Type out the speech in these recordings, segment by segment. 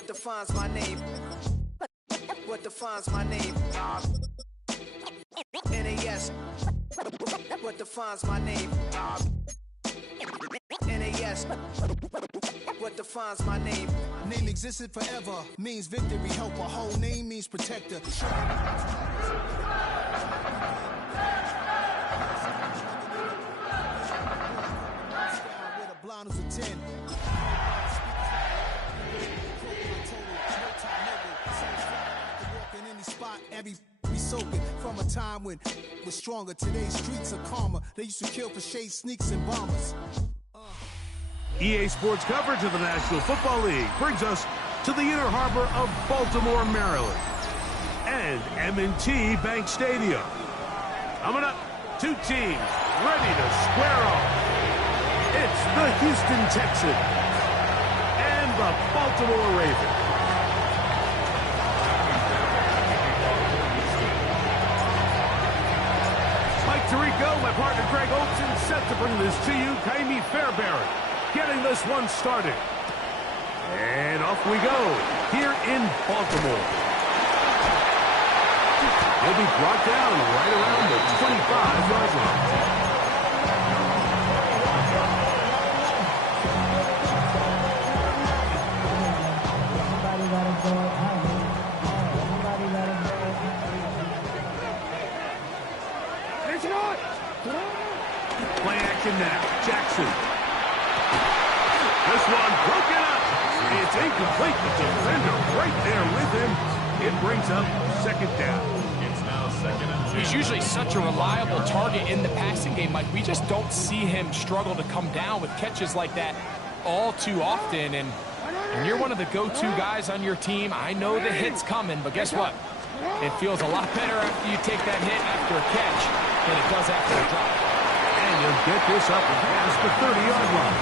What defines my name? What defines my name? NAS. What defines my name? NAS. What defines my name? Name existed forever, means victory, helper. Whole name means protector. With a blind as a 10. In any spot, every be soaking from a time when was stronger. Today's streets are calmer. They used to kill for shade sneaks and bombers. EA Sports coverage of the National Football League brings us to the inner harbor of Baltimore, Maryland, and M&T Bank Stadium. Coming up, two teams ready to square off. It's the Houston Texans and the Baltimore Ravens. Mike Tirico, my partner Greg Olson, set to bring this to you. Kaimi Fairbairn getting this one started. And off we go here in Baltimore. He'll be brought down right around the 25-yard line. Play action now. Jackson. This one broken up. It's incomplete. The defender right there with him. It brings up second down. It's now second and 2. He's usually such a reliable target in the passing game, Mike. We just don't see him struggle to come down with catches like that all too often. And you're one of the go-to guys on your team. I know the hit's coming, but guess what? It feels a lot better after you take that hit after a catch than it does after a drop. And you'll get this up past the 30-yard line.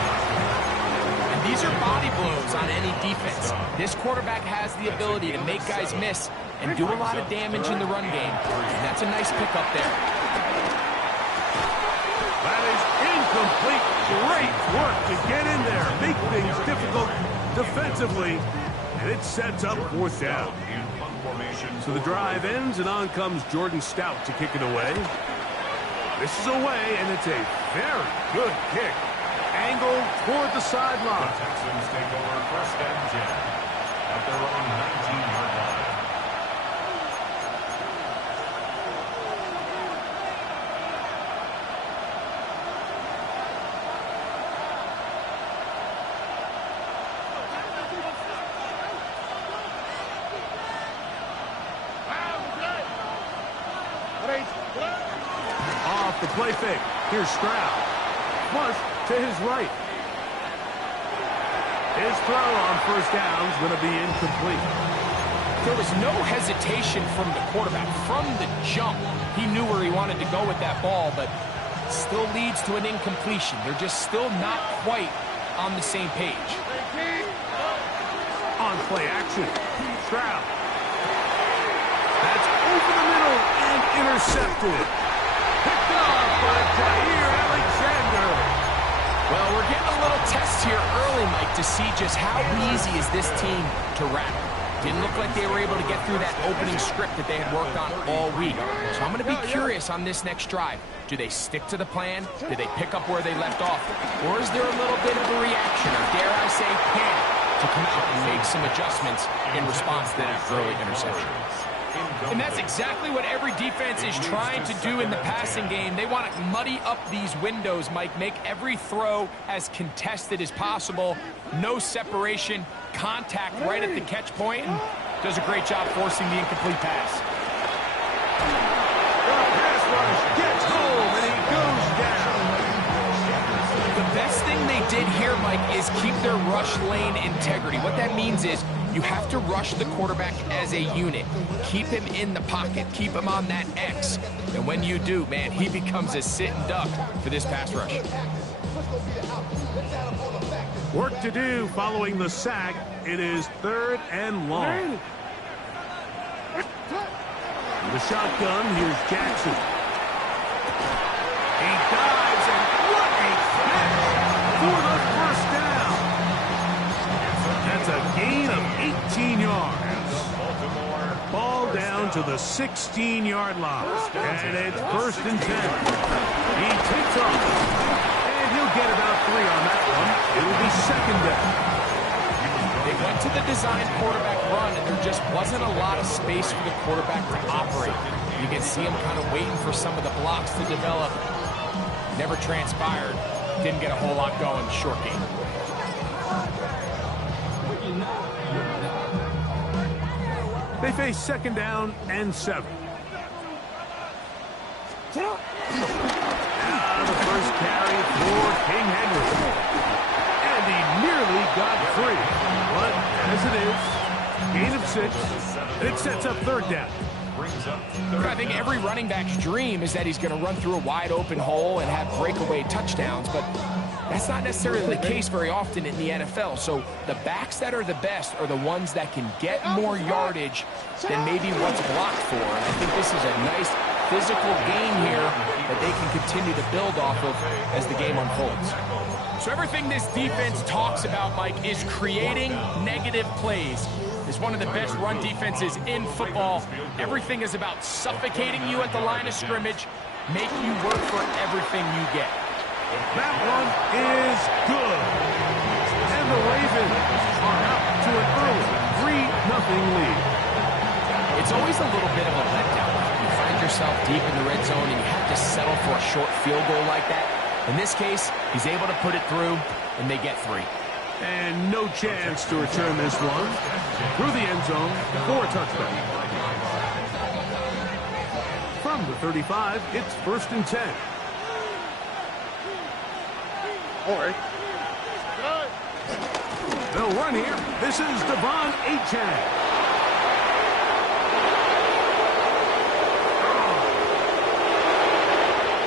And these are body blows on any defense. This quarterback has the ability to make guys miss and do a lot of damage in the run game. And that's a nice pickup there. That is incomplete. Great work to get in there. Make things difficult defensively. And it sets up fourth down. So the drive ends, and on comes Jordan Stout to kick it away. This is away, and it's a very good kick. Angled toward the sideline. The Texans take over first and 10 at their own 19-yard line. Off the play fake. Here's Stroud. Flush to his right. His throw on first down is going to be incomplete. There was no hesitation from the quarterback. From the jump, he knew where he wanted to go with that ball, but still leads to an incompletion. They're just still not quite on the same page. On play action. Stroud. That's over the middle and intercepted. Picked off by Jair Alexander. Well, we're getting a little test here early, Mike, to see just how easy is this team to rattle. Didn't look like they were able to get through that opening script that they had worked on all week. So I'm going to be curious on this next drive. Do they stick to the plan? Do they pick up where they left off? Or is there a little bit of a reaction, or dare I say panic, to come out and make some adjustments in response to that early interception? And that's exactly what every defense is trying to do in the passing game. They want to muddy up these windows, Mike, make every throw as contested as possible. No separation, contact right at the catch point, and does a great job forcing the incomplete pass. The pass rush gets home, and he goes down. The best thing they did here, Mike, is keep their rush lane integrity. What that means is you have to rush the quarterback as a unit. Keep him in the pocket. Keep him on that X. And when you do, man, he becomes a sitting duck for this pass rush. Work to do following the sack. It is third and long. The shotgun, here's Jackson. He dives, and what a catch for the first down. That's a gain of down to the 16-yard line. And it's 1st and 10. He takes off. And he'll get about 3 on that one. It'll be 2nd down. They went to the design quarterback run, and there just wasn't a lot of space for the quarterback to operate. You can see him kind of waiting for some of the blocks to develop. Never transpired. Didn't get a whole lot going. Short game. They face 2nd down and 7. Now the first carry for King Henry. And he nearly got free. But as it is, gain of 6. And it sets up 3rd down. I think every running back's dream is that he's going to run through a wide open hole and have breakaway touchdowns, but that's not necessarily the case very often in the NFL. So the backs that are the best are the ones that can get more yardage than maybe what's blocked for. And I think this is a nice physical game here that they can continue to build off of as the game unfolds. So everything this defense talks about, Mike, is creating negative plays. It's one of the best run defenses in football. Everything is about suffocating you at the line of scrimmage, make you work for everything you get. That one is good. And the Ravens are up to an early 3-0 lead. It's always a little bit of a letdown. You find yourself deep in the red zone and you have to settle for a short field goal like that. In this case, he's able to put it through, and they get 3. And no chance to return this one. Through the end zone for a touchdown. From the 35, it's 1st and 10. They'll run here. This is Devon Achane.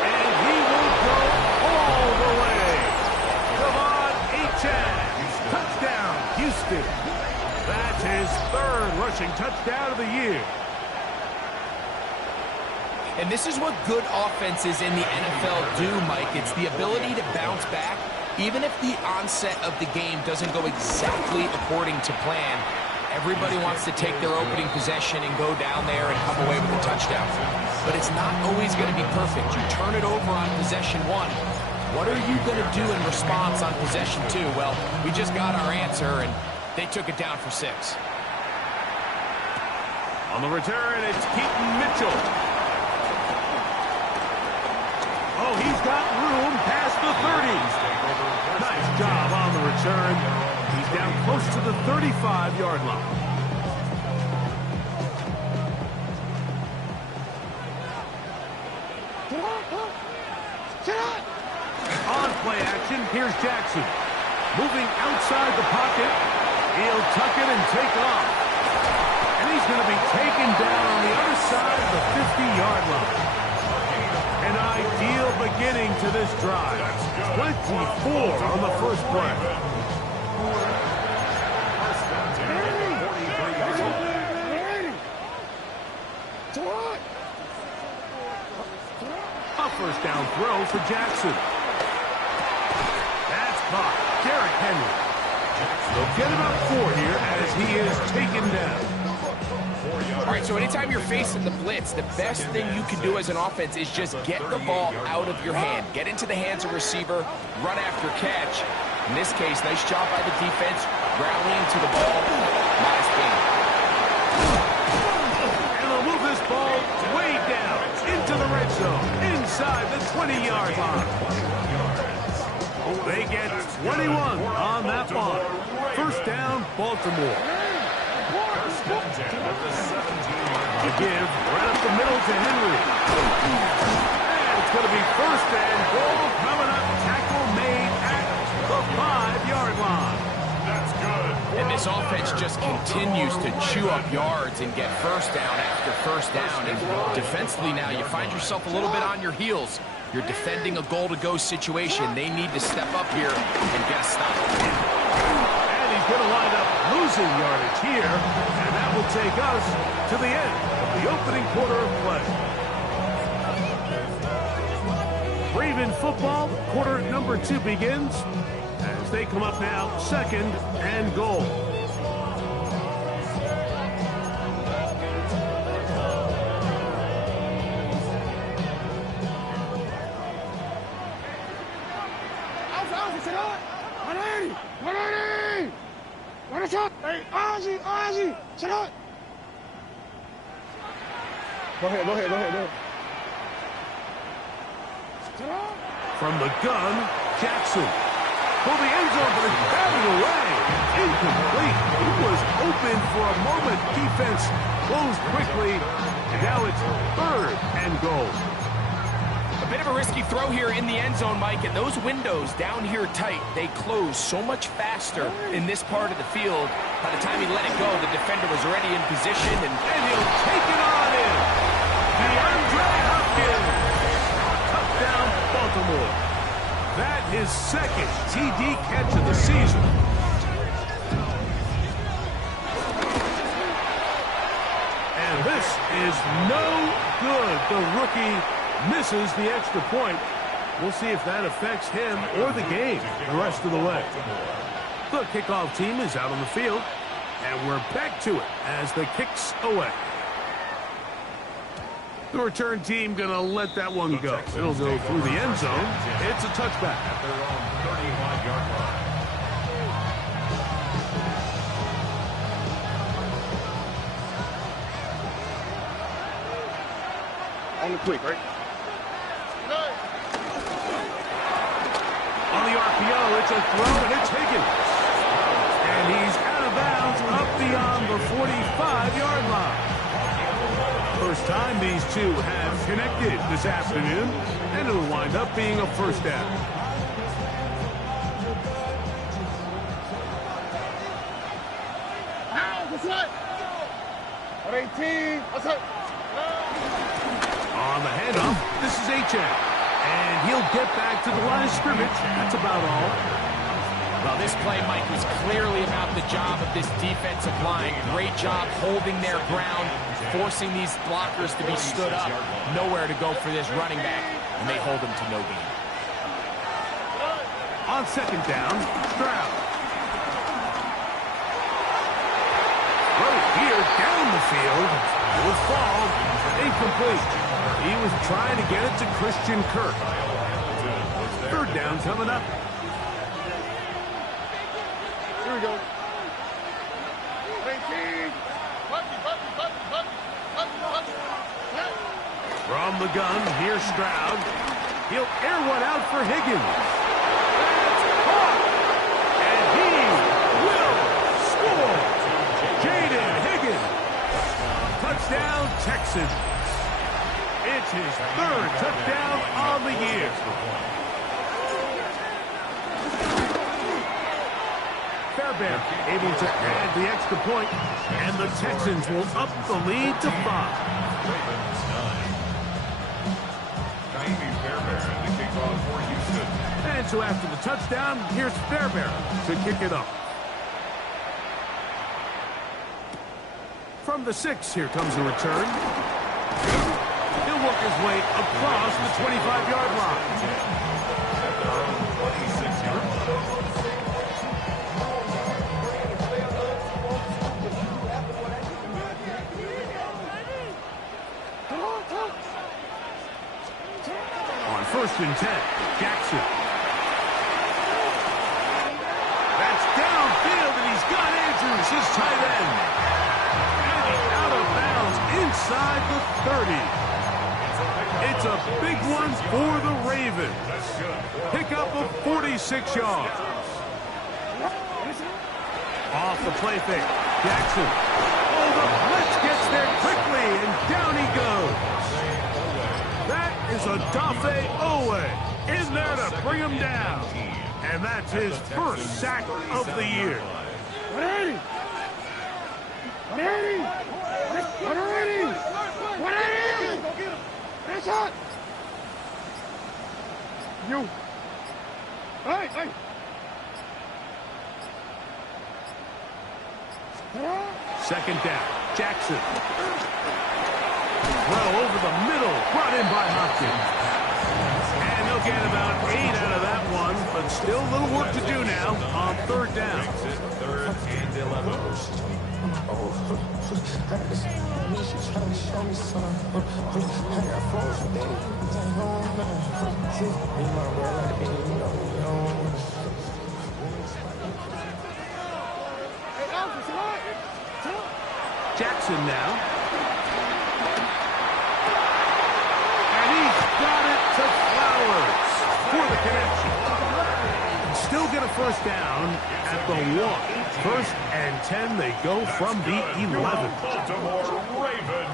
And he will go all the way. Devon Achane. Touchdown, Houston. That's his 3rd rushing touchdown of the year. And this is what good offenses in the NFL do, Mike. It's the ability to bounce back, even if the onset of the game doesn't go exactly according to plan. Everybody wants to take their opening possession and go down there and come away with a touchdown. But it's not always going to be perfect. You turn it over on possession 1. What are you going to do in response on possession 2? Well, we just got our answer, and they took it down for 6. On the return, it's Keaton Mitchell. Oh, he's got room past the 30. Nice job on the return. He's down close to the 35-yard line. On play action, here's Jackson. Moving outside the pocket. He'll tuck it and take off. And he's going to be taken down on the other side of the 50-yard line. An ideal beginning to this drive. 24 on the first play. A first down throw for Jackson. That's caught. Derrick Henry. They'll get about 4 here as he is taken down. All right, so anytime you're facing the blitz, the best thing you can do as an offense is just get the ball out of your hand. Get into the hands of receiver, run after catch. In this case, nice job by the defense, rallying to the ball. Nice game. And they'll move this ball way down into the red zone, inside the 20-yard line. They get 21 on that one. First down, Baltimore. The give right up the middle to Henry. And it's going to be 1st and goal coming up. Tackle made at the 5-yard line. That's good. And this offense just continues to chew up yards and get first down after first down. And defensively now, you find yourself a little bit on your heels. You're defending a goal-to-go situation. They need to step up here and get a stop. And he's going to wind up losing yardage here. And that will take us to the end of the opening quarter of play. Raven football, quarter number 2 begins as they come up now, 2nd and goal. Go ahead. From the gun, Jackson. For the end zone, but it's batted away. Incomplete. He was open for a moment. Defense closed quickly. And now it's 3rd and goal. A bit of a risky throw here in the end zone, Mike, and those windows down here tight, they close so much faster in this part of the field. By the time he let it go, the defender was already in position, and he'll take it on in. DeAndre Hopkins. Touchdown, Baltimore. That is 2nd TD catch of the season. And this is no good. The rookie misses the extra point. We'll see if that affects him or the game the rest of the way. The kickoff team is out on the field, and we're back to it as the kick's away. The return team going to let that one go. It'll go through the end zone. It's a touchback. At their own 35-yard line. On the quick, right? On the RPO, it's a throw, and it's Higgins. And he's out of bounds up beyond the 45-yard line. First time these two have connected this afternoon, and it'll wind up being a first down. On the handoff, this is H.A. And he'll get back to the line of scrimmage. That's about all. well, this play, Mike, was clearly about the job of this defensive line. Great job holding their ground, forcing these blockers to be stood up. Nowhere to go for this running back, and they hold him to no gain. On 2nd down, Stroud. Right here, down the field, will fall, incomplete. He was trying to get it to Christian Kirk. 3rd down coming up. Here we go. From the gun, here's Stroud. He'll air one out for Higgins. That's caught! And he will score! Jaden Higgins. Touchdown, Texans. It's his 3rd touchdown on the year. Fairbairn able to add the extra point, and the Texans will up the lead to 5. And so after the touchdown, here's Fairbairn to kick it up. From the 6, here comes the return. He'll work his way across the 25-yard line. On 1st and 10, Jackson. That's downfield, and he's got Andrews, his tight end. And he's out of bounds inside the 30. It's a big one for the Ravens. Pickup of 46 yards. Off the play fake, Jackson. Oh, the blitz gets there quickly, and down he goes. That is Odafe Owe in there to bring him down. And that's his 1st sack of the year. 180! 180! 180! 180! That's it! You! Hey! 2nd down, Jackson. Well, over the middle, brought in by Hopkins. And they'll get about 8 out of that one, but still a little work to do now on 3rd down. 3rd and 11. Jackson now. And he's got it to Flowers for the connection. Still get a first down at the 1. First and 10, they go from the 11. Baltimore Ravens.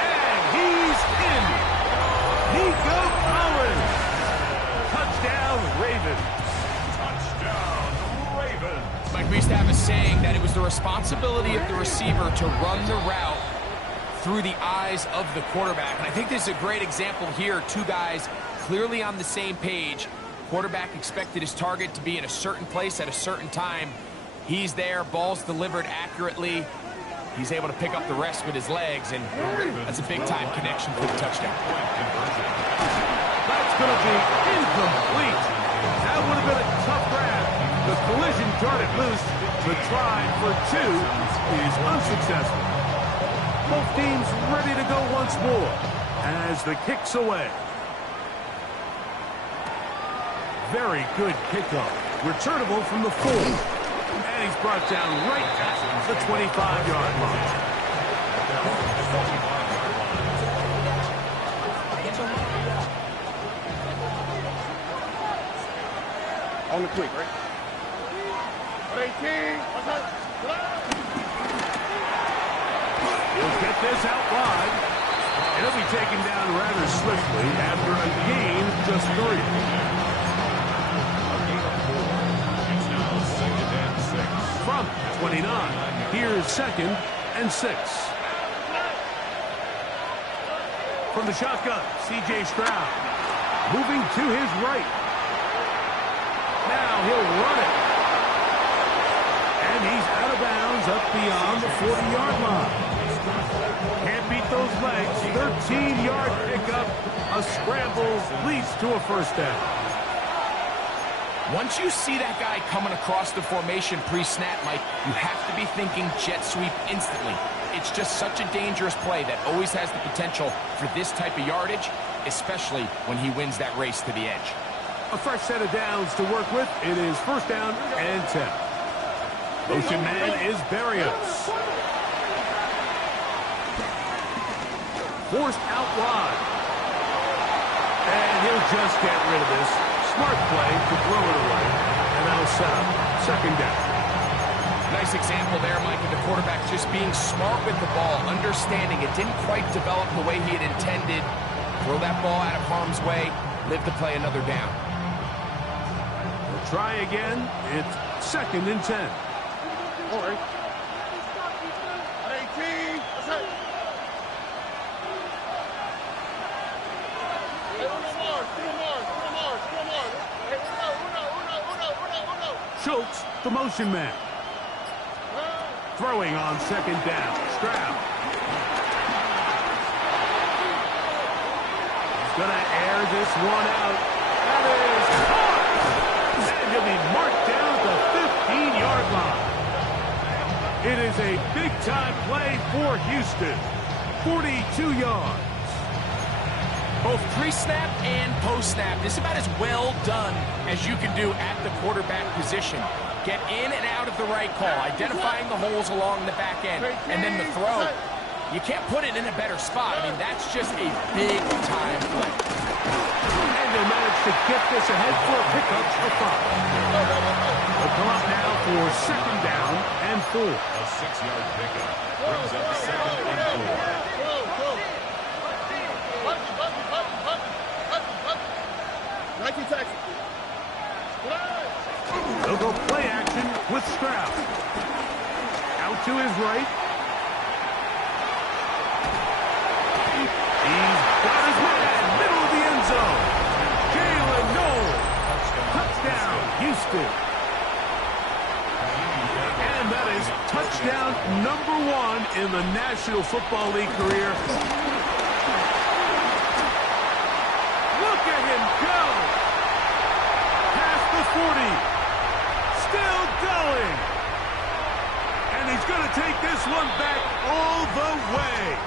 And he's in. Nico Collins. Touchdown, Ravens. Touchdown, Ravens. Mike, we used to have a saying that it was the responsibility of the receiver to run the route through the eyes of the quarterback. And I think this is a great example here. Two guys clearly on the same page. Quarterback expected his target to be in a certain place at a certain time. He's there, ball's delivered accurately. He's able to pick up the rest with his legs, and that's a big-time connection for the touchdown. That's going to be incomplete. That would have been a tough grab. The collision darted loose. The try for 2 is unsuccessful. Both teams ready to go once more as the kick's away. Very good kickoff. Returnable from the 4. And he's brought down right at the 25-yard line. On the quick, right? 18. He'll get this out wide. He'll be taken down rather swiftly after a gain of just 3. From 29, here's 2nd and 6. From the shotgun, C.J. Stroud moving to his right. Now he'll run it. And he's out of bounds up beyond the 40-yard line. Can't beat those legs. 13-yard pickup. A scramble leads to a first down. Once you see that guy coming across the formation pre-snap, Mike, you have to be thinking jet sweep instantly. It's just such a dangerous play that always has the potential for this type of yardage, especially when he wins that race to the edge. A fresh set of downs to work with. It is first down and 10. Motion man is Barrios. Forced out wide. And he'll just get rid of this. Smart play to throw it away. And that'll set up second down. Nice example there, Mike, of the quarterback just being smart with the ball, understanding it didn't quite develop the way he had intended. Throw that ball out of harm's way, live to play another down. We'll try again. It's second and 10. All right. 18. That's it. Schultz, the motion man. Throwing on second down. Stroud. He's going to air this one out. That is caught. And he'll be marked down at the 15-yard line. It is a big-time play for Houston. 42 yards. Both pre-snap and post-snap. This is about as well done as you can do at the quarterback position. Get in and out of the right call, identifying the holes along the back end, and then the throw. You can't put it in a better spot. I mean, that's just a big-time play. And they'll manage to get this ahead for a pickup of 5. They'll come up now for second down and 4. A 6-yard pickup brings up second and 4. They'll go play action with Stroud. Out to his right. He's got his man, middle of the end zone. Jalen Noel. Touchdown, Houston. And that is touchdown number 1 in the National Football League career. Look at him go. Past the 40. Still going. And he's going to take this one back all the way.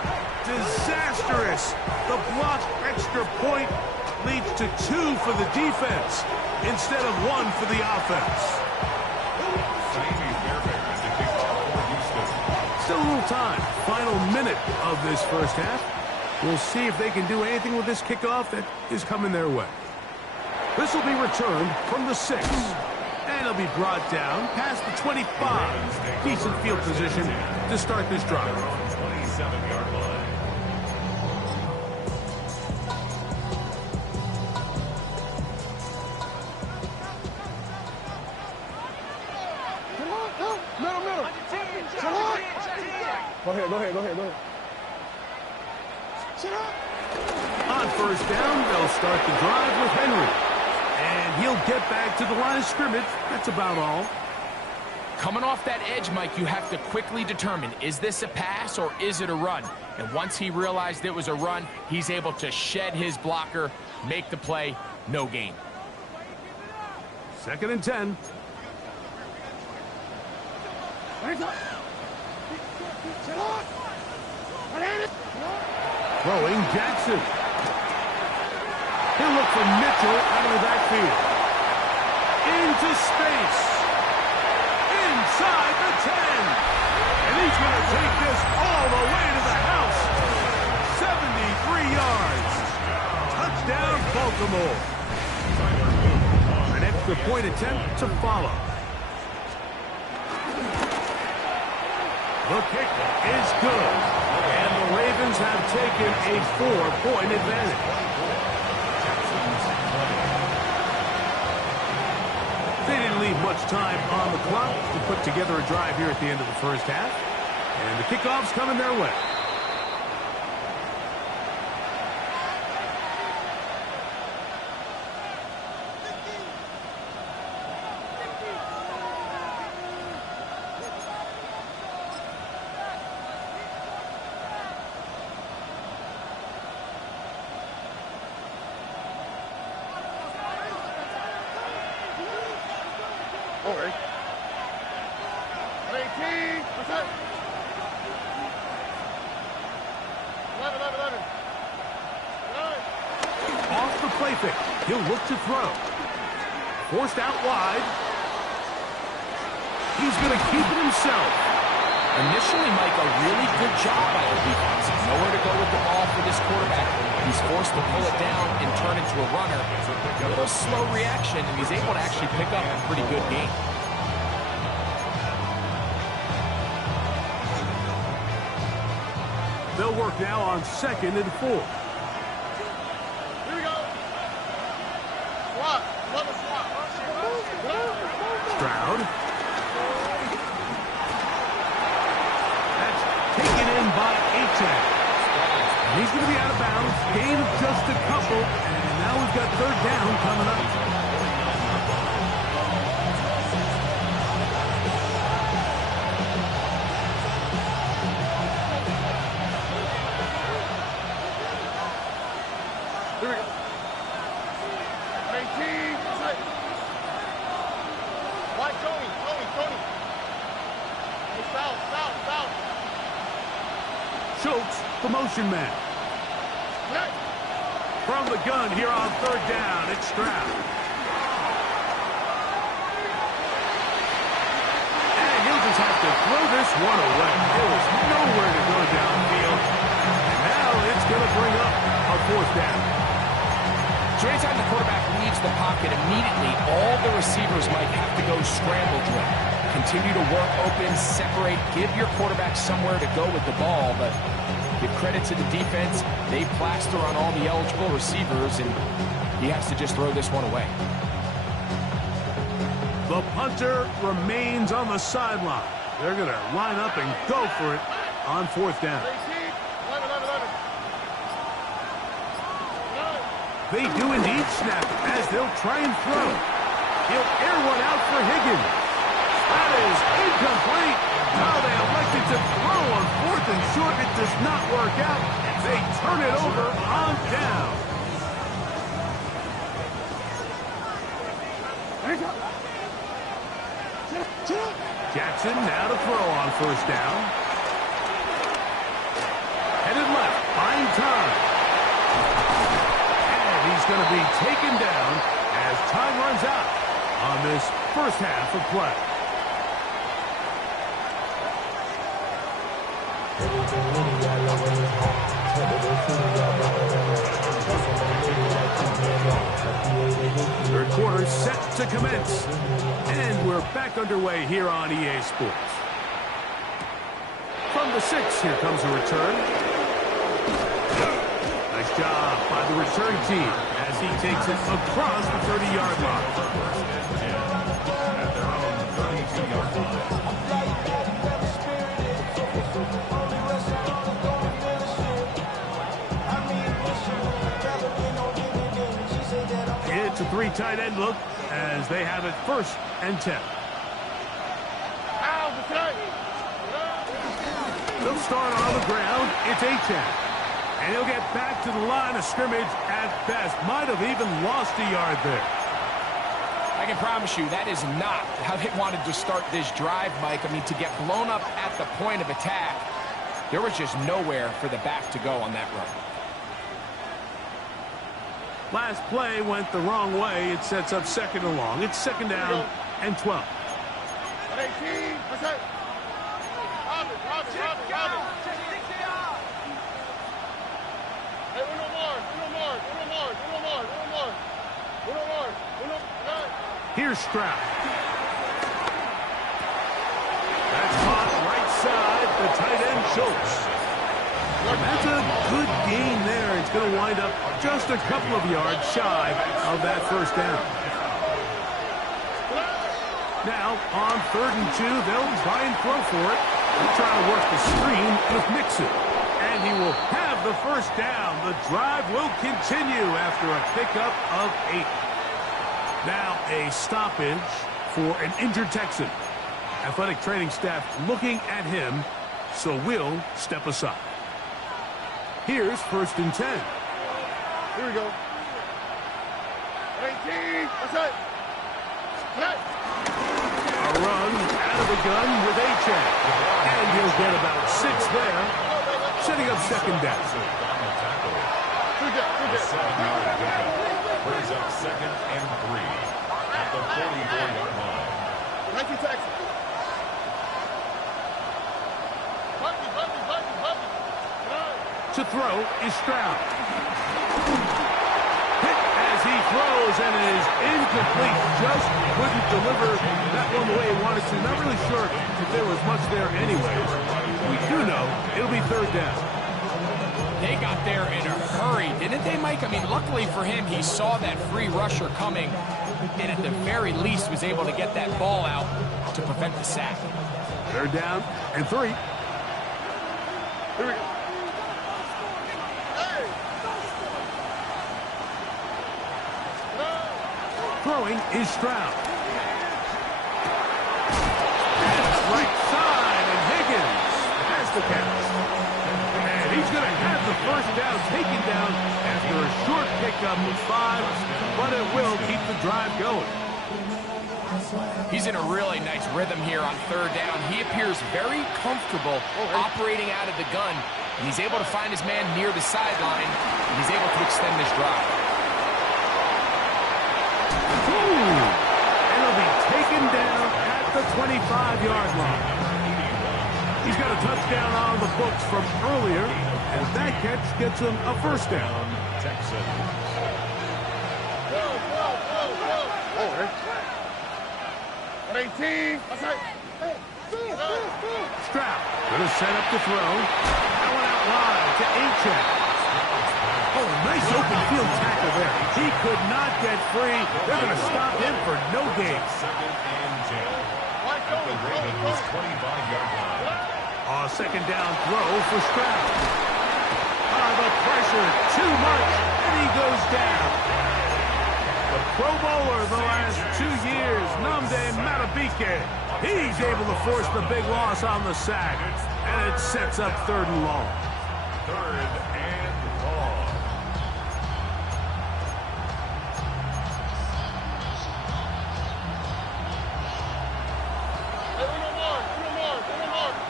Disastrous. The blocked extra point leads to 2 for the defense instead of 1 for the offense. Still a little time. Final minute of this first half. We'll see if they can do anything with this kickoff that is coming their way. This will be returned from the 6. And it'll be brought down past the 25. Decent field position to start this drive. 27-yard line. Middle. Go ahead. On first down, they'll start the drive with Henry. And he'll get back to the line of scrimmage. That's about all. Coming off that edge, Mike, you have to quickly determine, is this a pass or is it a run? And once he realized it was a run, he's able to shed his blocker, make the play, no gain. 2nd and 10. Throwing Jackson. He'll look for Mitchell out of the backfield. Into space. Inside the 10. And he's going to take this all the way to the house. 73 yards. Touchdown, Baltimore. An extra point attempt to follow. The kick is good. And the Ravens have taken a 4-point advantage. They didn't leave much time on the clock to put together a drive here at the end of the first half. And the kickoff's coming their way. Over. 18. What's that? 11. Off the play fake. He'll look to throw. Forced out wide. He's going to keep it himself. Initially, Mike, a really good job by the defense. Nowhere to go with the ball for this quarterback. He's forced to pull it down and turn into a runner. A little slow reaction, and he's able to actually pick up a pretty good game. They'll work now on 2nd and 4. Here we go. Swap. Another swap. Stroud. That's taken in by Achane. He's going to be out of bounds. Gain of just a couple. And now we've got 3rd down coming up. Here we go. 18. Why, Tony. Hey, south. Schultz, the motion man. Hey. From the gun here on 3rd down, it's Stroud. And he'll just have to throw this one away. There was nowhere to go downfield. And now it's going to bring up a 4th down. So anytime the quarterback leaves the pocket, immediately all the receivers might have to go scramble drill. Continue to work open, separate, give your quarterback somewhere to go with the ball, but give credit to the defense. They plaster on all the eligible receivers, and he has to just throw this one away. The punter remains on the sideline. They're going to line up and go for it on 4th down. 18. 11. They do indeed snap as they'll try and throw. He'll air one out for Higgins. That is incomplete. Now they elected to throw on 4th and short. It does not work out. They turn it over on down. Jackson now to throw on 1st down. Headed left, buying time. And he's going to be taken down as time runs out on this first half of play. Third quarter set to commence. And we're back underway here on EA Sports. From the 6, here comes a return. Nice job by the return team as he takes it across the 30-yard line. At their own 32-yard line. It's a 3 tight end look as they have it 1st and 10. They'll start on the ground. It's Achan. And he'll get back to the line of scrimmage at best. Might have even lost a yard there. I can promise you that is not how they wanted to start this drive, Mike. I mean, to get blown up at the point of attack, there was just nowhere for the back to go on that run. Last play went the wrong way. It sets up 2nd and long. It's 2nd down and 12. Here's Stroud. That's caught right side, the tight end Schultz. That's a good gain there. It's going to wind up just a couple of yards shy of that 1st down. Now, on 3rd and 2, they'll try and throw for it. They'll try to work the screen with Mixon. And he will have the 1st down. The drive will continue after a pickup of 8. Now a stoppage for an injured Texan. Athletic training staff looking at him, so we'll step aside. Here's 1st and 10. Here we go. 18. That's it. A run out of the gun with Achan. And he'll get about 6 there, setting up 2nd down. Brings up 2nd and 3 at the 44-yard line. 19 Texas. To throw is Stroud. Hit as he throws, and it is incomplete. Just couldn't deliver that one the way he wanted to. Not really sure if there was much there anyway. We do know it'll be 3rd down. They got there in a hurry, didn't they, Mike? I mean, luckily for him, he saw that free rusher coming and at the very least was able to get that ball out to prevent the sack. 3rd down and 3. Here we go. Throwing is Stroud. That's right side, and Higgins has the catch. And he's going to have the 1st down taken down after a short pickup of 5, but it will keep the drive going. He's in a really nice rhythm here on 3rd down. He appears very comfortable operating out of the gun, and he's able to find his man near the sideline, and he's able to extend this drive. And he'll be taken down at the 25-yard line. He's got a touchdown on the books from earlier, and that catch gets him a 1st down. Texans. Oh, 18. Stroud going to set up to throw. That one out wide to Achan. Oh, nice open field tackle there. He could not get free. They're going to stop him for no gain. 2nd and 10 at the Ravens' 25-yard line. 2nd down throw for Stroud. The pressure, too much, and he goes down. The Pro Bowler the last 2 years, Nnamdi Madubuike. He's able to force the big loss on the sack, and it sets up 3rd and long. 3rd and long.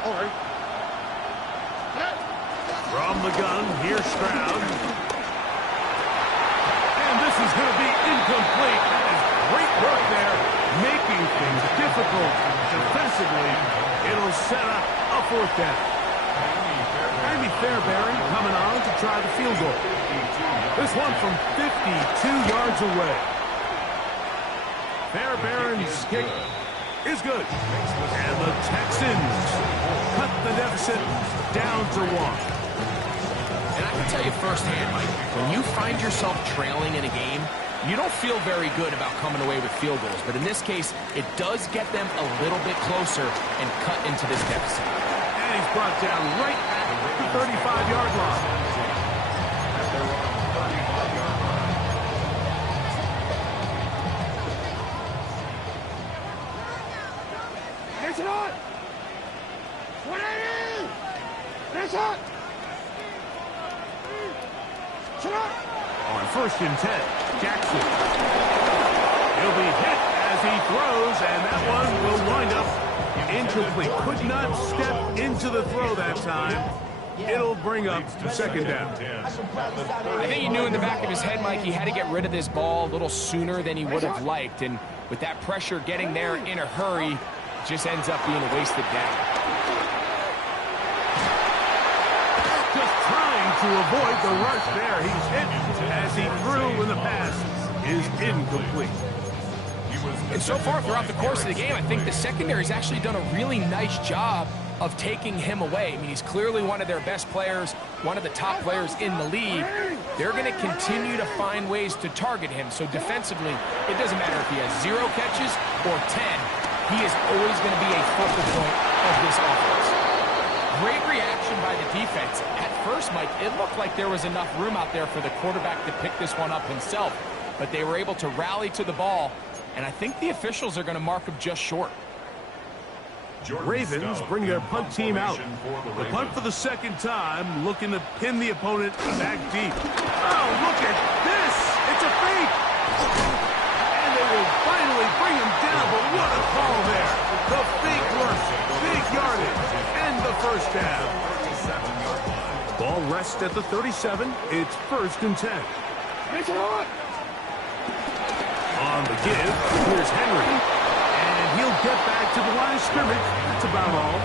All right. From the gun, here's Stroud. And this is going to be incomplete. That is great work there, making things difficult defensively. It'll set up a 4th down. Andy Fairbairn coming on to try the field goal. This one from 52 yards away. Fairbairn's kick is good. And the Texans cut the deficit down to 1. And I can tell you firsthand, Mike, when you find yourself trailing in a game, you don't feel very good about coming away with field goals. But in this case, it does get them a little bit closer and cut into this deficit. And he's brought down right at the 35-yard line. It's on! What are you? It's on! On 1st and 10, Jackson. He'll be hit as he throws, and that one will wind up incomplete. Could not step into the throw that time. It'll bring up 2nd down. I think he knew in the back of his head, Mike, he had to get rid of this ball a little sooner than he would have liked. And with that pressure getting there in a hurry, it just ends up being a wasted down. Just trying to avoid the rush there. He's hit as he threw when the pass is incomplete. And so far throughout the course of the game, I think the secondary's actually done a really nice job of taking him away. I mean, he's clearly one of their best players, one of the top players in the league. They're going to continue to find ways to target him. So defensively, it doesn't matter if he has 0 catches or 10. He is always going to be a focal point of this offense. Great reaction by the defense. At first, Mike, it looked like there was enough room out there for the quarterback to pick this one up himself. But they were able to rally to the ball, and I think the officials are going to mark him just short. Ravens bring their punt team out. The punt for the 2nd time, looking to pin the opponent back deep. Oh, look at this! It's a fake! And they will finally bring him down, but what a call there! The fake works, big yardage, and the 1st down. Ball rests at the 37. It's 1st and 10. On the give, here's Henry. And he'll get back to the line of scrimmage. That's about all.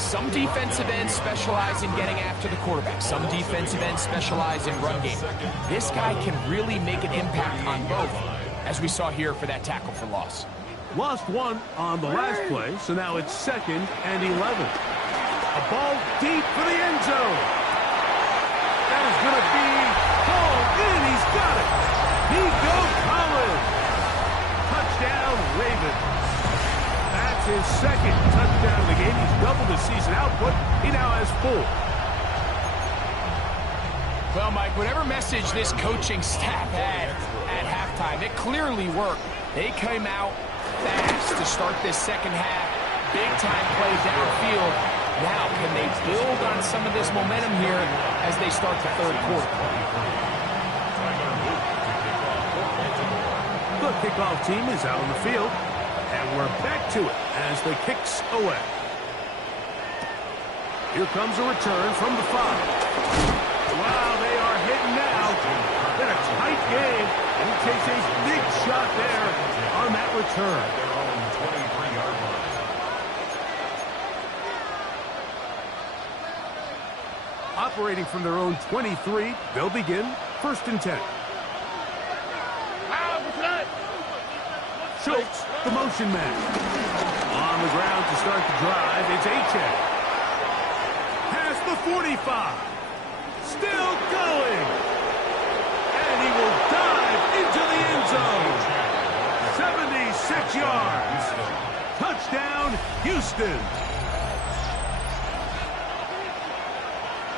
Some defensive ends specialize in getting after the quarterback. Some defensive ends specialize in run game. This guy can really make an impact on both, as we saw here for that tackle for loss. Lost 1 on the last play, so now it's 2nd and 11. A ball deep for the end zone. That is going to be hauled in. He's got it. Nico Collins. Touchdown, Ravens. That's his 2nd touchdown of the game. He's doubled his season output. He now has 4. Well, Mike, whatever message this coaching staff had at halftime, it clearly worked. They came out fast to start this 2nd half. Big-time play downfield. Now, can they build on some of this momentum here as they start the 3rd quarter? The kickoff team is out on the field, and we're back to it as the kick's away. Here comes a return from the 5. Wow, they are hitting now. Been a tight game, and he takes a big shot there on that return. Their own 23-yard line. Operating from their own 23, they'll begin 1st and 10. Schultz, the motion man. On the ground to start the drive, it's Achane. Past the 45. Still going. And he will dive into the end zone. 76 yards. Touchdown, Houston.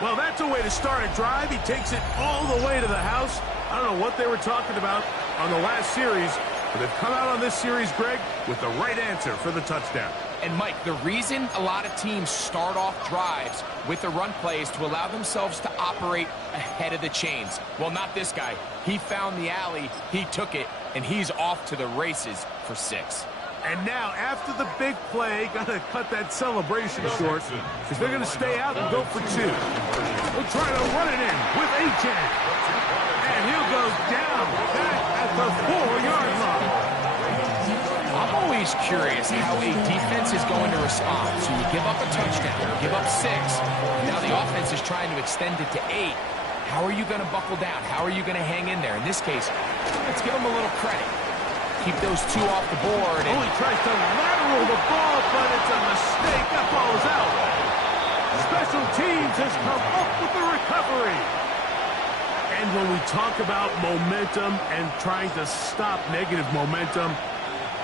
Well, that's a way to start a drive. He takes it all the way to the house. I don't know what they were talking about on the last series, but they've come out on this series, Greg, with the right answer for the touchdown. And, Mike, the reason a lot of teams start off drives with the run play is to allow themselves to operate ahead of the chains. Well, not this guy. He found the alley, he took it, and he's off to the races for 6. And now, after the big play, got to cut that celebration short because they're going to stay out and go for 2. They'll try to run it in with Achane. And he'll go down back at the 4-yard line. I'm always always curious how a defense is going to respond. So you give up a touchdown, you give up 6. Now the offense is trying to extend it to 8. How are you going to buckle down? How are you going to hang in there? In this case, let's give them a little credit. Keep those 2 off the board. Oh, he tries to lateral the ball, but it's a mistake. That ball is out. Special teams has come up with the recovery. And when we talk about momentum and trying to stop negative momentum,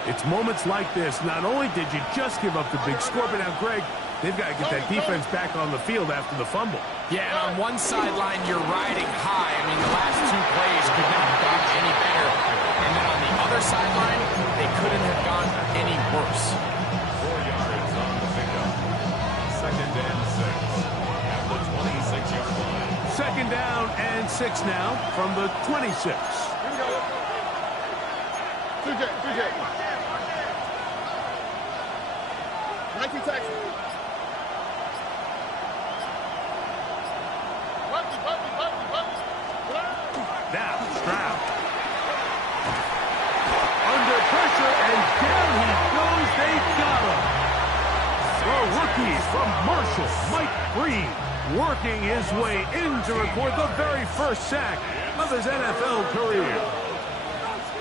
it's moments like this. Not only did you just give up the big score, but now, Greg, they've got to get that defense back on the field after the fumble. Yeah, and on one sideline, you're riding high. I mean, the last 2 plays could not have gone any better. And then on the other sideline, they couldn't have gone any worse. 4 yards on the pickup. 2nd and 6 at the 26-yard line. 2nd down and 6 now from the 26. Here we go. 2J. 19 Texas. Now, Stroud. Under pressure, and down he goes. They got him. The rookie from Marshall, Mike Breed, working his way in to record the very first sack of his NFL career.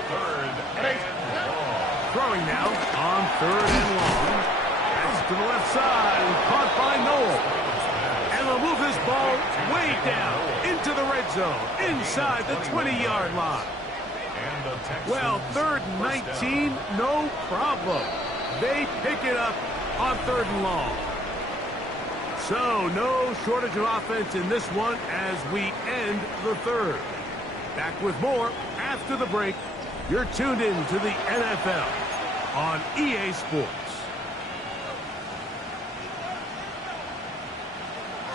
3rd and long. Throwing now on 3rd and long. That's to the left side, caught by Noel. And they'll move this ball way down into the red zone, inside the 20-yard line. Well, 3rd and 19, no problem. They pick it up on 3rd and long. So, no shortage of offense in this one as we end the 3rd. Back with more after the break. You're tuned in to the NFL on EA Sports.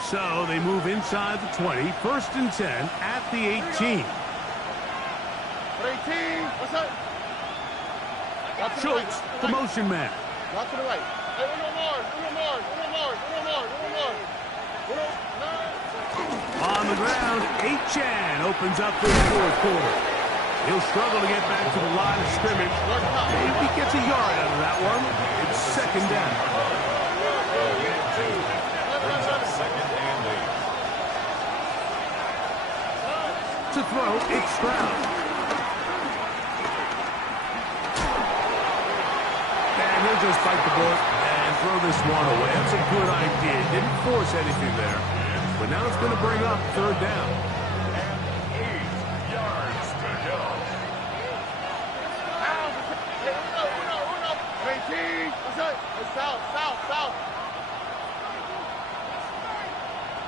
So they move inside the 20, 1st and 10 at the 18. 18. What's up? Schultz, the motion man. Walk to the right. Hey, Uno Mars. On the ground, Achan opens up the 4th quarter. He'll struggle to get back to the line of scrimmage. Maybe gets a yard out of that one. It's 2nd down. To throw, it's Stroud. And he'll just bite the bullet and throw this one away. That's a good idea. Didn't force anything there. But now it's going to bring up 3rd down. 8 yards to go. 18. What's up? South.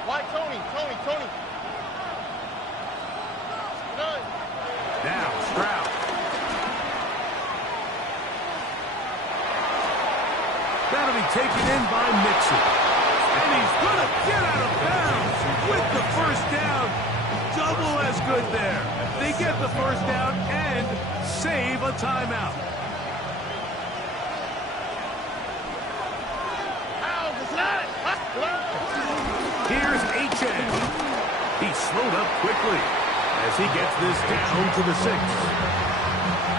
White Tony. Now, Stroud. That'll be taken in by Mixon. And he's going to get out of bounds with the 1st down. Double as good there. They get the 1st down and save a timeout. Here's Achan. He slowed up quickly as he gets this down to the 6.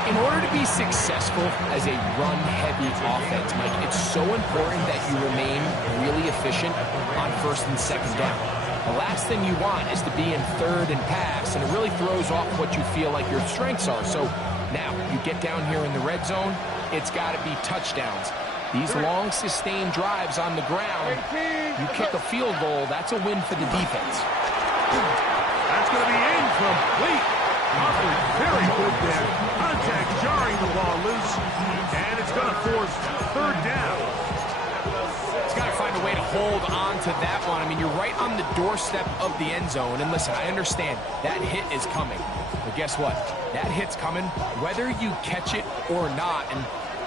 In order to be successful as a run-heavy offense, Mike, it's so important that you remain really efficient on 1st and 2nd down. The last thing you want is to be in 3rd and pass, and it really throws off what you feel like your strengths are. So now you get down here in the red zone, it's got to be touchdowns. These long, sustained drives on the ground, you kick a field goal, that's a win for the defense. That's going to be incomplete. Covered very good there. Contact jarring the ball loose, and it's going to force 3rd down. He's got to find a way to hold on to that one. I mean, you're right on the doorstep of the end zone. And listen, I understand that hit is coming. But guess what? That hit's coming whether you catch it or not. And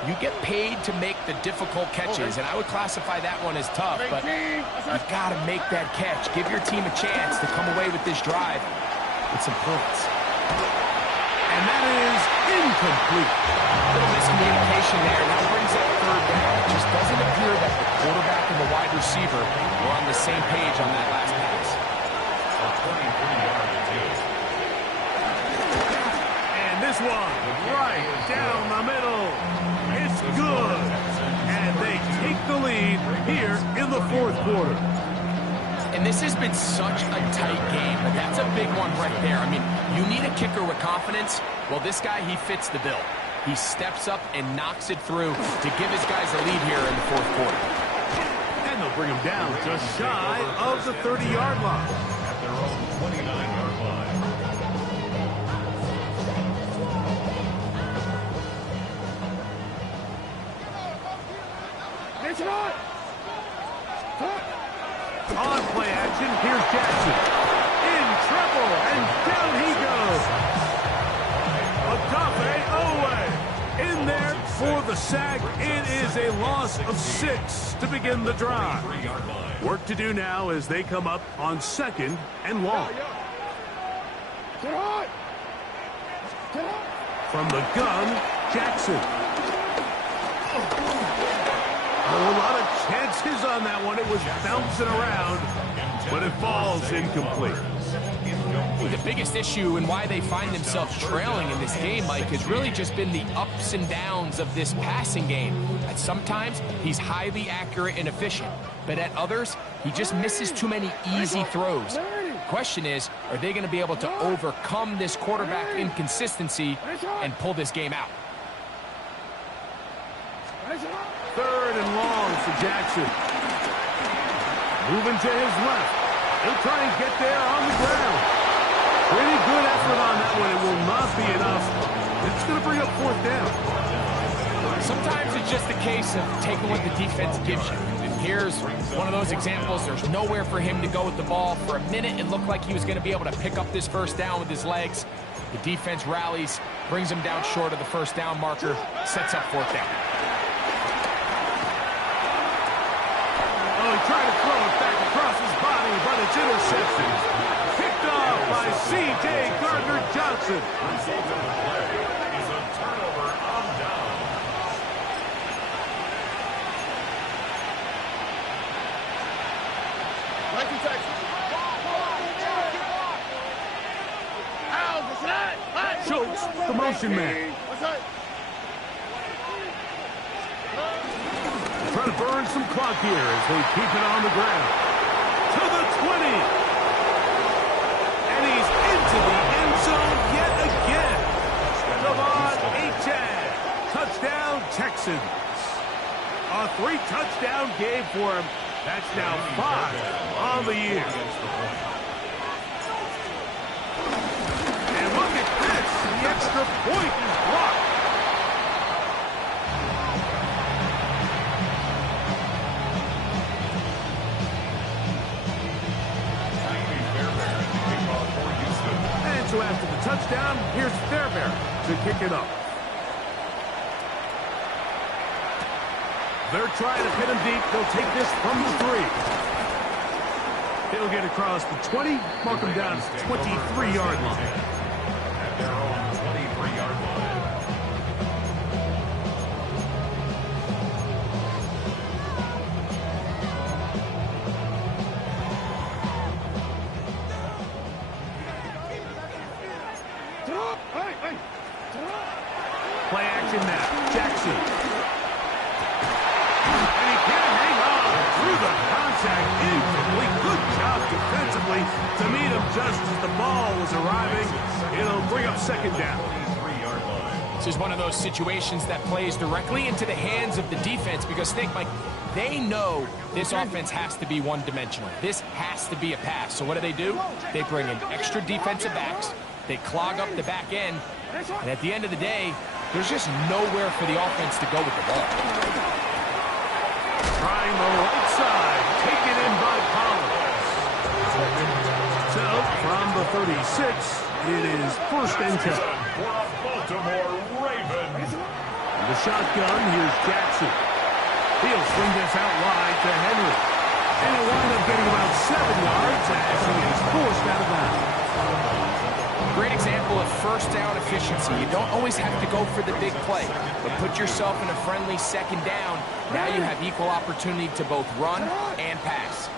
you get paid to make the difficult catches. And I would classify that one as tough. But you've got to make that catch. Give your team a chance to come away with this drive with some points. And that is incomplete. A little miscommunication there. Now brings up 3rd down. It just doesn't appear that the quarterback and the wide receiver were on the same page on that last pass. A 23-yard attempt. And this one right down the middle. It's good. lead here in the fourth quarter. And this has been such a tight game, but that's a big one right there. I mean, you need a kicker with confidence. Well, this guy, he fits the bill. He steps up and knocks it through to give his guys a lead here in the fourth quarter. And they'll bring him down just shy of the 30-yard line. At their own 29-yard line. On play action, here's Jackson. In trouble, and down he goes. Odafe Owe in there for the sack. It is a loss of 6 to begin the drive. Work to do now as they come up on 2nd and long. From the gun, Jackson. A lot of chances on that one. It was bouncing around, but it falls incomplete. The biggest issue and why they find themselves trailing in this game, Mike, has really just been the ups and downs of this passing game. At sometimes, he's highly accurate and efficient, but at others, he just misses too many easy throws. The question is, are they going to be able to overcome this quarterback inconsistency and pull this game out? 3rd and long for Jackson. Moving to his left. He'll try and get there on the ground. Pretty good effort on that one. It will not be enough. It's going to bring up 4th down. Sometimes it's just a case of taking what the defense gives you. And here's one of those examples. There's nowhere for him to go with the ball. For a minute, it looked like he was going to be able to pick up this 1st down with his legs. The defense rallies, brings him down short of the 1st down marker, sets up 4th down. Oh, he tried to throw it back across his body, but it's intercepted. Picked off by C.J. Gardner-Johnson. Result of the play is a turnover on down. Schultz, the motion man. Trying to burn some clock here as they keep it on the ground. To the 20. And he's into the end zone yet again. Devon Achane. Touchdown, Texans. A 3-touchdown game for him. That's now 5 on the year. And look at this. The extra point is blocked. And so after the touchdown, here's Fairbairn to kick it up. They're trying to pin him deep. They'll take this from the 3. He'll get across the 20, mark him down to the 23-yard line. At their own 23-yard line. Play action now. Jackson. And he can't hang on through the contact. Incomplete. Good job defensively to meet him just as the ball was arriving. It'll bring up 2nd down. 23-yard line. This is one of those situations that plays directly into the hands of the defense because think, Mike, they know this offense has to be one-dimensional. This has to be a pass. So what do? They bring in extra defensive backs. They clog up the back end. And at the end of the day, there's just nowhere for the offense to go with the ball. Trying the right side. Taken in by Collins. So, from the 36, it is 1st and 10. For a Baltimore Ravens. The shotgun, here's Jackson. He'll swing this out wide to Henry. And he'll wind up getting about 7 yards as he is forced out of bounds. Great example of 1st down efficiency. You don't always have to go for the big play, but put yourself in a friendly 2nd down. Now you have equal opportunity to both run and pass.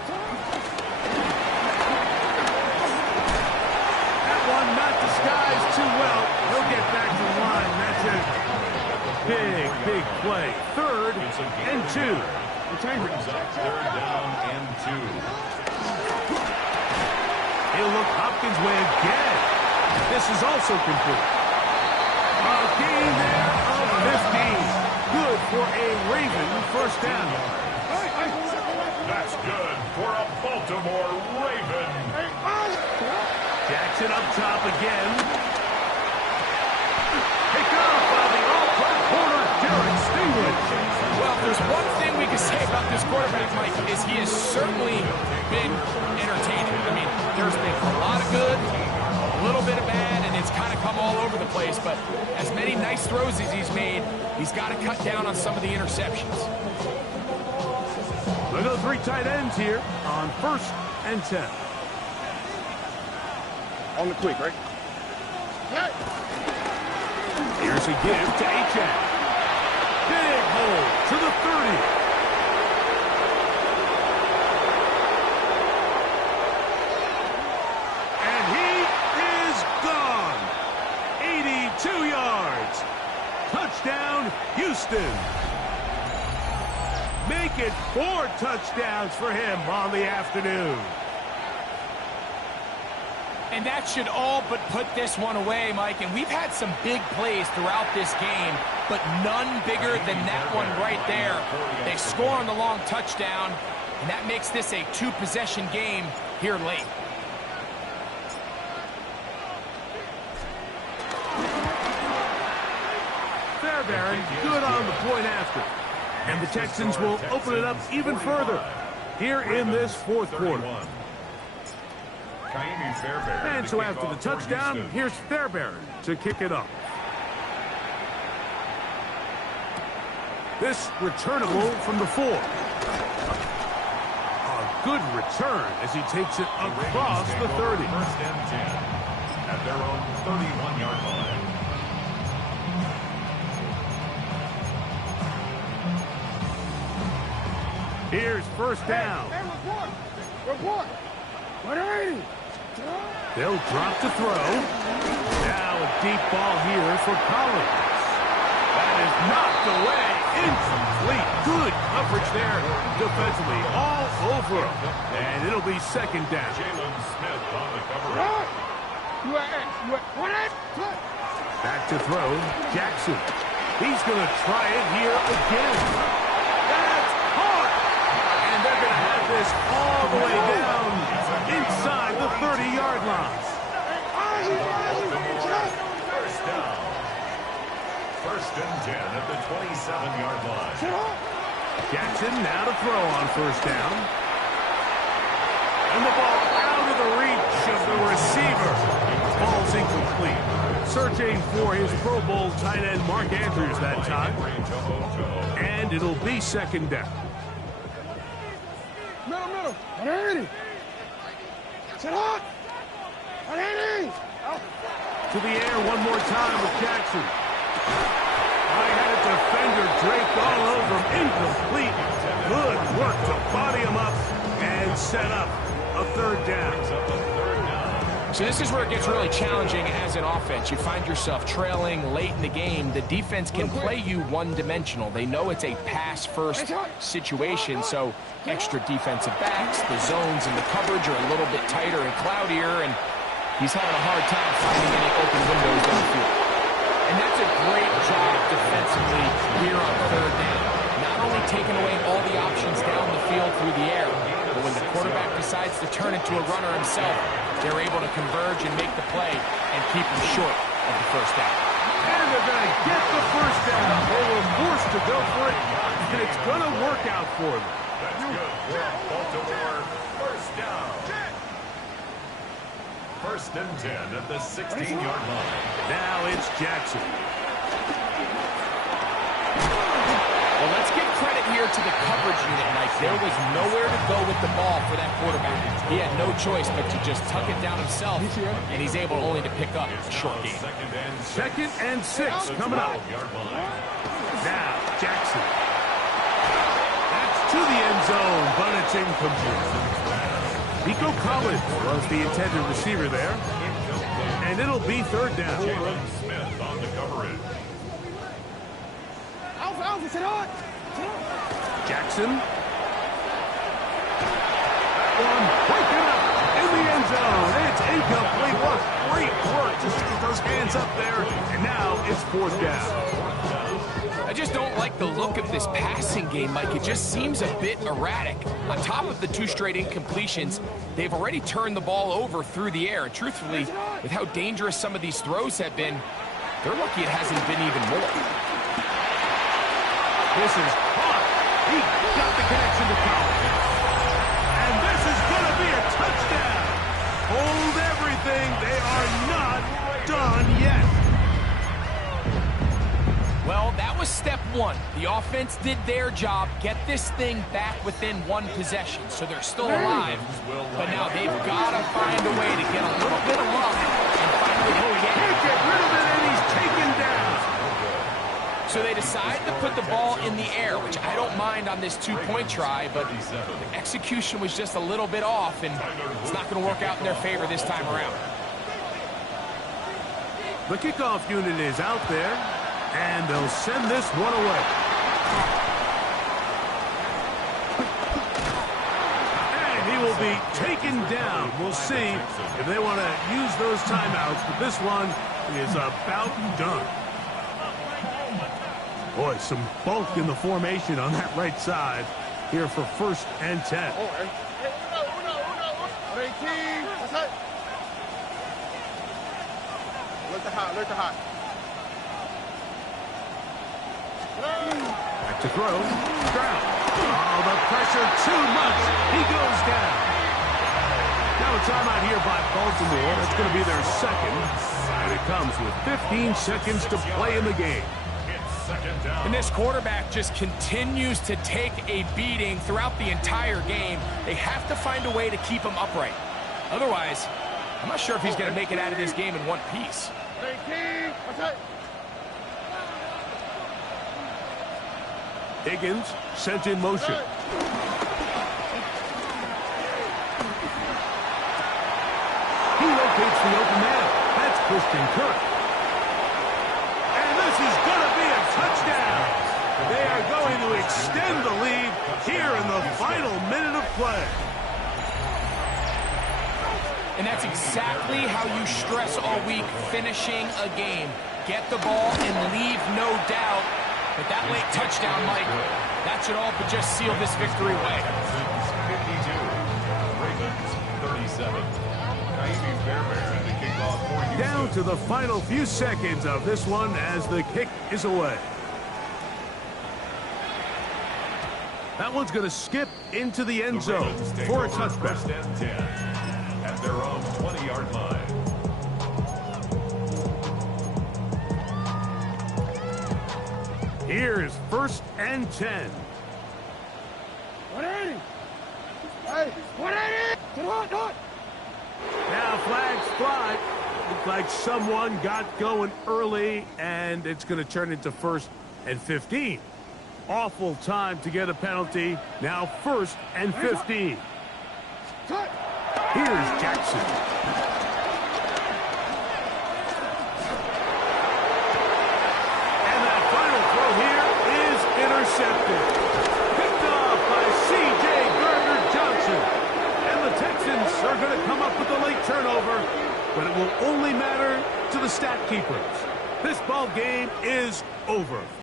That one not disguised too well. He'll get back to the line. That's a big play. 3rd and 2. Brings up third down and 2. He'll look Hopkins' way again. This is also complete. A gain there of 15. Good for a Raven first down. That's good for a Baltimore Raven. Jackson up top again. Picked up by the all-pro corner, Derek Stingley. Well, if there's one thing we can say about this quarterback, Mike, is he has certainly been entertaining. I mean, there's been a lot of good, a little bit of bad, and it's kind of come all over the place. But as many nice throws as he's made, he's got to cut down on some of the interceptions. Look at the 3 tight ends here on 1st and 10. On the quick, right? Here's a give to Achane. Big hole to the 30. And he is gone. 82 yards. Touchdown, Houston. Make it 4 touchdowns for him on the afternoon. And that should all but put this one away, Mike. And we've had some big plays throughout this game, but none bigger than that one right there. They score on the long touchdown, and that makes this a 2-possession game here late. Fairbairn good on the point after. And the Texans will open it up even further here in this 4th quarter. And so after the touchdown, here's Fairbairn to kick it up. This returnable from the 4. A good return as he takes it across the 30. 1st and 10 at their own 31-yard line. Here's 1st down. Report. 180. They'll drop to throw. Now a deep ball here for Collins. That is knocked away. Incomplete. Good coverage there defensively. All over him. And it'll be 2nd down. Jalen Smith on the cover. Back to throw. Jackson. He's going to try it here again. That's hard. And they're going to have this all the way down inside the 30-yard line. First down. 1st and 10 at the 27-yard line. Jackson now to throw on 1st down. And the ball out of the reach of the receiver. Ball's incomplete. Searching for his Pro Bowl tight end Mark Andrews that time. And it'll be 2nd down. Middle. 180. Sit up. 180. To the air one more time with Jackson. I had a defender draped all over him. Incomplete. Good work to body him up and set up a 3rd down. So this is where it gets really challenging as an offense. You find yourself trailing late in the game. The defense can play you one-dimensional. They know it's a pass-first situation, so extra defensive backs, the zones and the coverage are a little bit tighter and cloudier, and he's having a hard time finding any open windows downfield. And that's a great job defensively here on 3rd down. Not only taking away all the options down the field through the air, but when the quarterback decides to turn into a runner himself, they're able to converge and make the play and keep him short of the 1st down. And they're going to get the 1st down. They were forced to go for it, and it's going to work out for them. That's good for a Baltimore 1st down. 1st and 10 at the 16-yard line. Now it's Jackson. Well, let's give credit here to the coverage unit, Mike. There was nowhere to go with the ball for that quarterback. He had no choice but to just tuck it down himself, and he's able only to pick up a short gain. 2nd and 6 coming up. Now, Jackson. That's to the end zone, but it's incomplete. Nico Collins was the intended receiver there. And it'll be 3rd down. Jalen Smith on the coverage. Jackson one breaking up in the end zone. It's incomplete. What great work to get those hands up there. And now it's fourth down. I just don't like the look of this passing game, Mike. It just seems a bit erratic. On top of the 2 straight incompletions, they've already turned the ball over through the air. And truthfully, with how dangerous some of these throws have been, they're lucky it hasn't been even more. This is hot. He got the connection to Collins. And this is going to be a touchdown. Hold everything. They are not done yet. Well, that was step 1. The offense did their job, get this thing back within 1 possession, so they're still alive. But now they've got to find a way to get a little bit of luck and finally get it. Get rid of it, and he's taken down. So they decide to put the ball in the air, which I don't mind on this 2-point try, but the execution was just a little bit off, and it's not going to work out in their favor this time around. The kickoff unit is out there, and they'll send this one away. And he will be taken down. We'll see if they want to use those timeouts, but this one is about done. Boy, some bulk in the formation on that right side here for 1st and 10. Alert to hot. Back to throw. Stroud. Oh, the pressure too much. He goes down. Now a timeout here by Baltimore. That's going to be their second. And it comes with 15 seconds to play in the game. And this quarterback just continues to take a beating throughout the entire game. They have to find a way to keep him upright. Otherwise, I'm not sure if he's going to make it out of this game in one piece. Higgins sent in motion. He locates the open man. That's Christian Kirk. And this is going to be a touchdown. They are going to extend the lead here in the final minute of play. And that's exactly how you stress all week, finishing a game. Get the ball and leave no doubt. But that late touchdown, Mike, that should all but just seal this victory away. 52, Ravens 37. Down to the final few seconds of this one as the kick is away. That one's going to skip into the end zone for a touchback. 1st and 10 at their own 20-yard line. Here's 1st and 10. 180. Hey, 180. Get hot. Now flags fly. Looks like someone got going early, and it's going to turn into 1st and 15. Awful time to get a penalty. Now 1st and 15. Cut. Here's Jackson. And that final throw here is intercepted. Picked off by C.J. Gardner-Johnson. And the Texans are going to come up with a late turnover, but it will only matter to the stat keepers. This ball game is over.